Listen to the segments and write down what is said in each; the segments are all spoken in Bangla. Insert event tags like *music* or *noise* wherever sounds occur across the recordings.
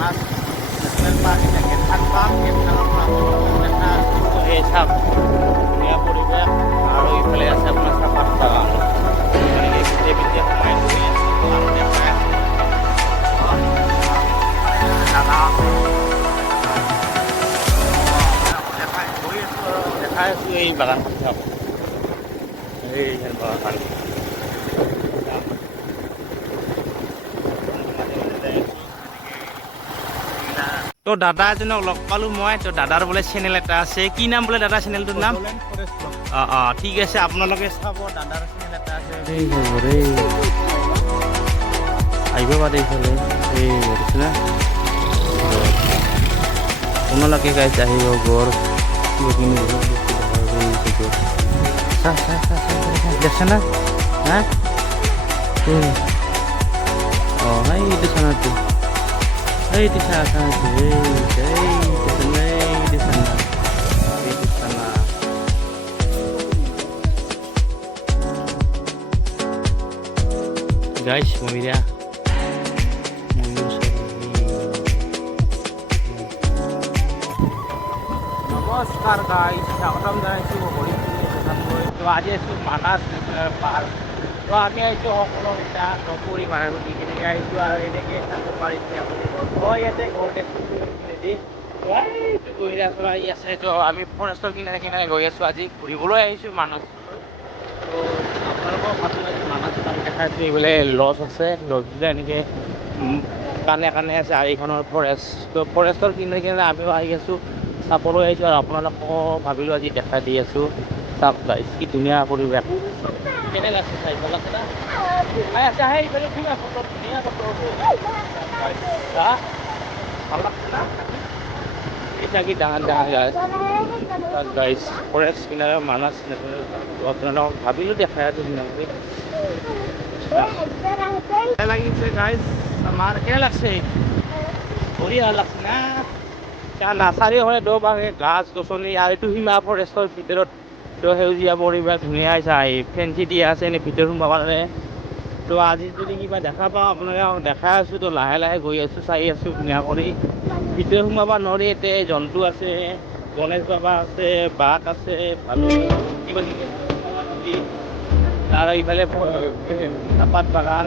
mas dengan pagi dengan tanpa kita melakukan dengan esap ya bolehnya kalau itu ya saya merasa pasta ini kita bisa main main sebenarnya Hãy subscribe cho kênh Ghiền Mì Gõ Để không bỏ lỡ những video hấp dẫn তো দাদা এজনক লগ পালোঁ মই তো দাদাৰ বোলে চেনেল এটা আছে। কি নাম বোলে দাদাৰ চেনেলটোৰ নাম? অঁ অঁ ঠিক আছে আপোনালোকে চাব দাদাৰ চেনেল এটা আছে। আহিব পাৰে এইফালে। এই না? আপোনালোকে গাইছ আহিব গড় কিবা কিনি বহুত বস্তু দেখা পাব এই। 哎，第三三对对，第三哎，第三嘛，对第三嘛。Guys, mamili ah. नमस्कार गाइस स्वागतम है सुबह होली तो आज इस मानस पार्क তো আমি আহিছোঁ সকলো এতিয়া নপুৰি মানুহ দি কিনে আহিছোঁ আৰু এনেকৈ চাব পাৰিছে আপুনি মই ইয়াতে ঘৰতে আমি ফৰেষ্টৰ কিনাৰে কিনাৰে গৈ আছোঁ আজি ঘূৰিবলৈ আহিছোঁ দেখাইছোঁ এইবোলে লজ আছে লজবিলাক এনেকৈ কাণে কাণে আছে এইখনৰ ফৰেষ্ট তো ফৰেষ্টৰ কিনাৰে কিনাৰে আমিও আহি আছোঁ চাবলৈ আহিছোঁ আৰু আপোনালোকক ভাবিলোঁ আজি দেখাই দি আছোঁ তাক গাইছ কি ধুনীয়া পৰিৱেশ কেনে লাগছে লাগছে না ফটো ফটো লাগছে না এটা কি ডাঙৰ ডাঙৰ গাছ তাত ফৰেষ্ট কিনাৰে মানাচ আপোনাক ভাবিলোঁ দেখাই আছে ধুনীয়াকৈ লাগিছে গাইছ আমাৰ কেনে লাগছে বঢ়িয়া লাগছে না নাচাৰী হয় দ বাঘে গছ গছনি আৰু এইটো সীমা ফৰেষ্টৰ ভিতৰত তো সেউজীয়া পৰিৱেশ ধুনীয়া আহি ফেঞ্চি দিয়া আছে এনে ভিতৰত সোমাব পাৰে তো আজি যদি কিবা দেখা পাওঁ আপোনালোকক দেখাই আছোঁ তো লাহে লাহে গৈ আছোঁ চাই আছোঁ ধুনীয়া কৰি। ভিতৰত সোমাব নোৱাৰি এতিয়া জন্তু আছে গণেশ বাবা আছে বাঘ আছে। আৰু ইফালে চাহপাত বাগান।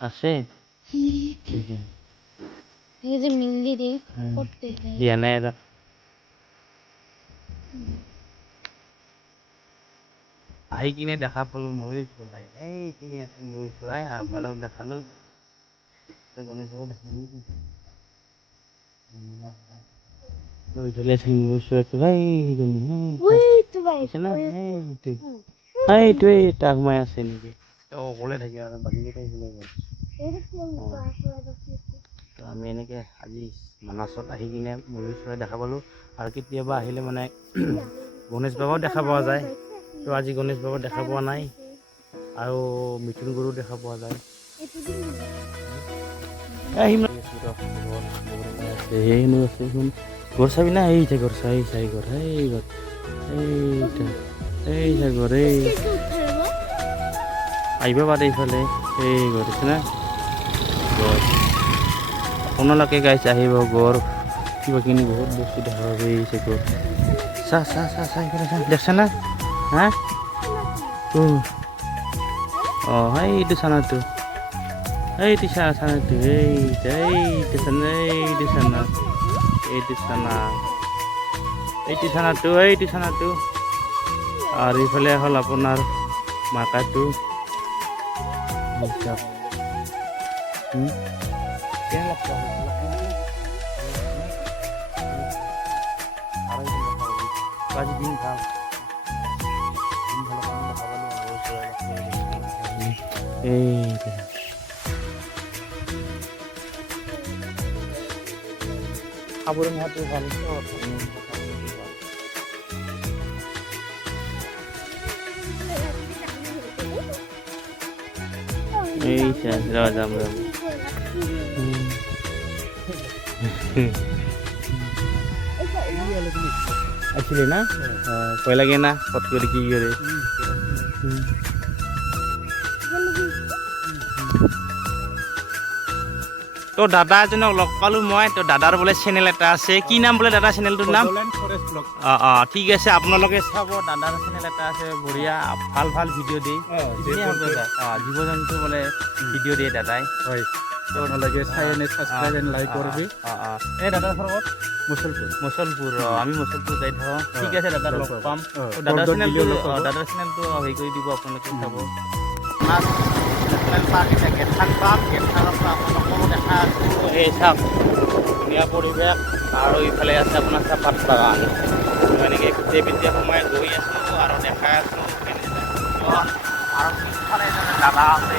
আছে? যে করতে হয়। কিনে দেখা পালোঁ ময়ূৰ চৰাই এই কিনে আছে ময়ূৰ চৰাই আপোনালোক দেখালোঁ। তো আছে ময়ূৰ চৰাইটো এইজনী ওই তো ভাই আছে না? এইটো এইটোৱেই তাক সোমাই আছে নেকি? অকলে থাকে বাকীকেইটা ইফালে গ'ল তো আমি এনেকৈ আজি মানাছত আহি কিনে ময়ূৰ চৰাই দেখা পালোঁ আৰু কেতিয়াবা আহিলে মানে *clears throat* গণেশ বাবাও দেখা পোৱা যায়। তো আজি গণেশ বাবা দেখা পোৱা নাই আৰু মিথুন গৰু দেখা পোৱা যায়। ঘৰ চাবি না? এই ঘৰ চাই চাই এই এইটা এই এই আহিব পাৰে এইফালে এই আছে না? ঘৰ আপোনালোকে গাইছে আহিব ঘৰ কিবা কিনি বহুত বস্তু দেখা যে ঘৰ চা চা চা চা এইফালে চা দেখছা না? হা? অঁ এইটো চানাটো। এইটো চা, চানাটো। এইটা এইটো চানা এইটো চানা। এইটো চানা। এইটো চানাটো এইটো চানাটো। আৰু ইফালে হ'ল আপোনাৰ মাকাটো। কাজ দিন খাও এই খাবারের মহাতে ভালো এই রাম রাম আসলে না? ভয় লাগে না? কত করে কি করে? তো দাদা এজনক লগ পালো মই তো দাদাৰ বোলে চেনেল এটা আছে। কি নাম বোলে দাদা চেনেলটোৰ নাম? অঁ অঁ ঠিক আছে আপোনালোকে চাব দাদাৰ চেনেল এটা আছে বঢ়িয়া ভালো ভালো ভিডিঅ' দিয়ে জীৱ জন্তু বোলে ভিডিঅ' দিয়ে দাদাই। হয়। আপোনালোকে চাই এনে ছাবস্ক্ৰাইব এণ্ড লাইক এই আমি মুছলপুৰ যাই থাকোঁ ঠিক আছে দাদা লগ পাম। লগ হেৰি কৰি দিব আপোনালোকে চাব। মাছ নেশ্যনেল পাৰ্ক গেটখান পাম দেখা। আছোঁ এই চাওক ধুনীয়া পৰিৱেশ আৰু ইফালে আছে আপোনাৰ চাহপাত বাগান। এনেকৈ গোটেই পিঠিয়ে সোমাই গৈ আছোঁ আৰু দেখাই আছোঁ আৰু পিছফালে এজনে দাদা আছে।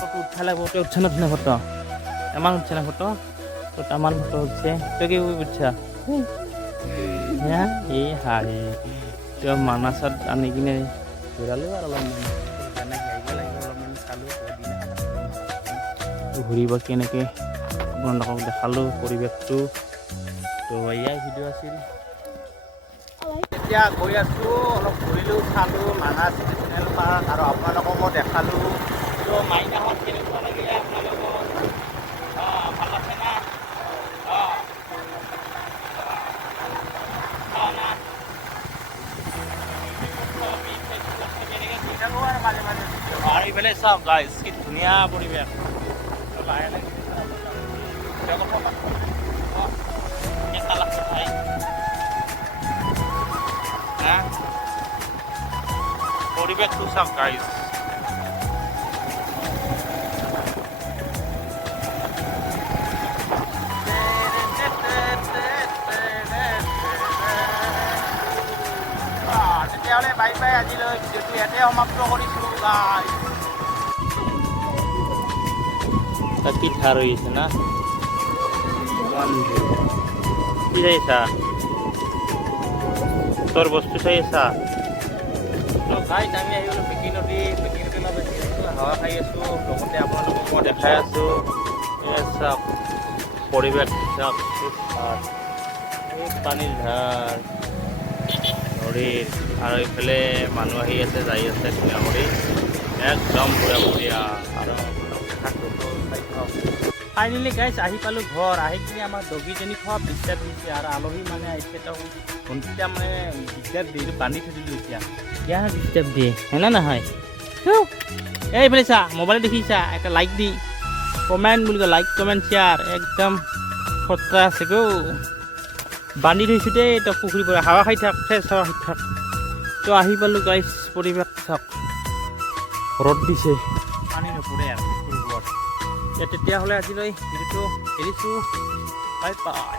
ফটোটো উঠাই লাগিব তই উঠছে ফটো এমান উঠছে না ফটো তো তামান ফটো উঠছে। তই কি উঠছা? হ্যাঁ এই হাৰি তই মানাছত আনি কিনে ঘূৰালোঁ আৰু অলপমান ঘূৰিব কেনেকৈ? আপোনালোকক দেখালোঁ পৰিৱেশটো তো এয়াই ভিডিঅ' আছিল। এতিয়া গৈ আছোঁ, অলপ ঘূৰিলোঁ, চালোঁ মানাছ নেশ্যনেল পাৰ্ক আৰু আপোনালোককো দেখালোঁ। তো মাইনাহঁত কেনেকুৱা লাগিলে আপোনালোকক অঁ ভাল আছে না অঁ আৰু এইফালে চাওক গাইজ কি ধুনীয়া পৰিৱেশ লাহে লাহে কেনেকুৱা লাগছে ভাই হা পৰিৱেশটো চাওক গাইজ বাই বাই আজিলৈ ভিডিঅ'টো ইয়াতে সমাপ্ত কৰিছোঁ গাইজ কি ঠাৰ হৈ আছে না? কি চাই আছা? তোৰ বস্তু চাই আছা? তো গাইজ আমি আহি গ'লোঁ পেকি নদী পেকি নদী আহি হাৱা খাই আছোঁ লগতে আপোনালোকক মই দেখাই আছোঁ। চাওক পৰিৱেশ চাওক পানীৰ ধাৰ। নদীৰ আৰু এইফালে মানুহ আহি আছে যাই আছে কৰি একদম পুৰা বঢ়িয়া আৰু ফাইনেলি গাইছ আহি পালোঁ ঘৰ। আহি কিনে আমাৰ দগীজনী খোৱা ডিষ্টাৰ্ব দিছে আৰু আলহী মানে আহিছে তেওঁ ভণ্টিটা মানে ডিষ্টাৰ্ব দিয়ে বান্ধি থৈ দিলোঁ এতিয়া। এতিয়া ডিষ্টাৰ্ব দিয়ে? হয়নে নহয়। এই এইফালে চা মোবাইলত দেখিছা? এটা লাইক দি। কমেণ্ট বুলি কয় লাইক কমেণ্ট শ্বেয়াৰ একদম খতৰা আছে গৌ। বান্ধি থৈছোঁ দেই তই পুখুৰী পৰা। হাৱা খাই থাক ফ্ৰেছ হাৱা খাই থাক। তো আহি পালোঁ গাইছ পৰিৱেশ চাওক। ৰ'দ দিছে। পানী নপৰে আৰু তেতিয়াহ'লে আজিলৈ ভিডিঅ'টো এৰিছোঁ। Bye bye